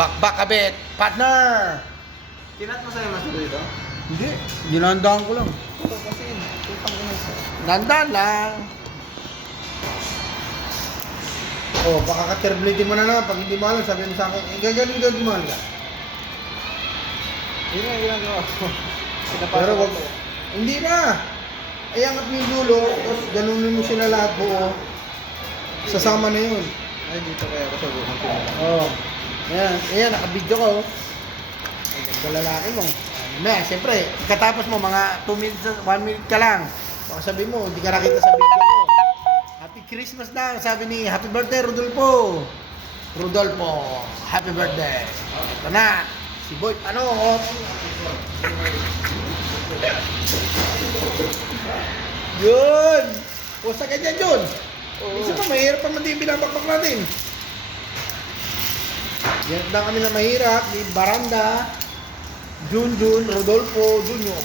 Bakbak kabit, partner! Tinat mo sa'yo mas dito? Hindi, dinandaan ko lang. Oo, kasi tutang ko na isa. Dandan lang. Oh, baka ka-terminating mo na naman. Pag hindi mo alam, sabihin mo sa akin, gagaling mo ka. Yun ang ginagawa ko. Pero wag, hindi na. Ay, angat mo yung dulo, tapos ganunin mo sila lahat buo. Sasama na yun. Ay, dito kaya ako sa buong ko. Oo. Ayan, ayan, nakabidyo ko. Ay, ganda lalaki mo. Mamaya, siyempre, katapos mo, mga 2 minutes, 1 minute ka lang. Baka sabi mo, hindi ka nakita sa video ko. Happy Christmas na, sabi ni Happy Birthday, Rodolfo. Rodolfo, Happy Birthday. Ito na, si Boy Panot. Yun! Pusa ka dyan, Jun. Isa pa, mahirap pa man din binabakbak natin. Yan lang kami na mahirap, ni Baranda, Junjun, Rodolfo, Junior.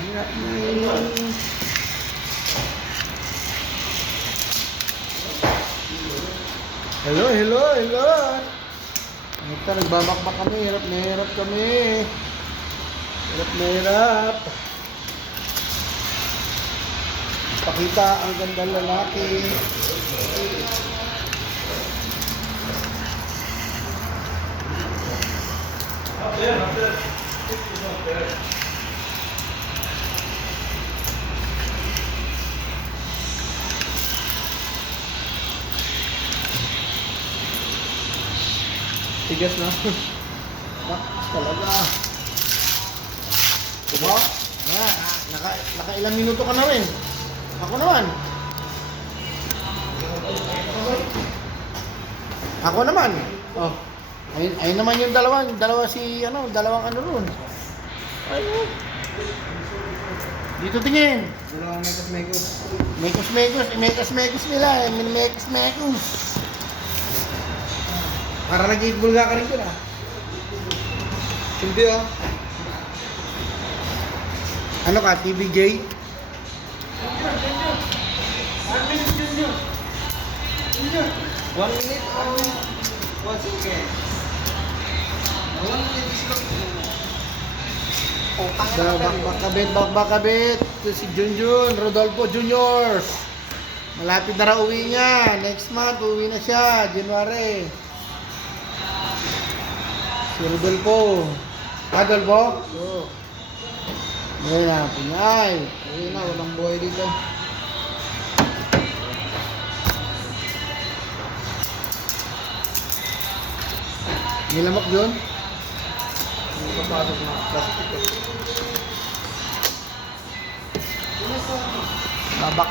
Hirap na yun. Hello, hello, hello. Ito, nagbabakbak kami, hirap na hirap kami. Hirap na hirap. Pakita ang gandang lalaki. Tigas na. Bakas talaga. Diba? Ayan, naka ilang minuto ka na rin. Ako naman. Ako naman. Oh. Ayun naman yung dalawang dalawang ano ron. Ayun. Dito tingin. Dalawang mekos-mekos. Mekos nila. Mekos. Para nag-ibulga ka rin ko na. Hindi ah. Ano ka, TVJ? 1 minute. 1 second. 1 minute is lang. Oh, Bakbakabit. Ito si Junjun, Rodolfo Juniors. Malapit na raw uwi niya. Next month, uwi na siya. January. Si Rodolfo. Rodolfo? Oo. Ngayon na, Pinay. Uwi na, walang buhay dito. Nilamok yun? Hindi papasok na plastic. Babak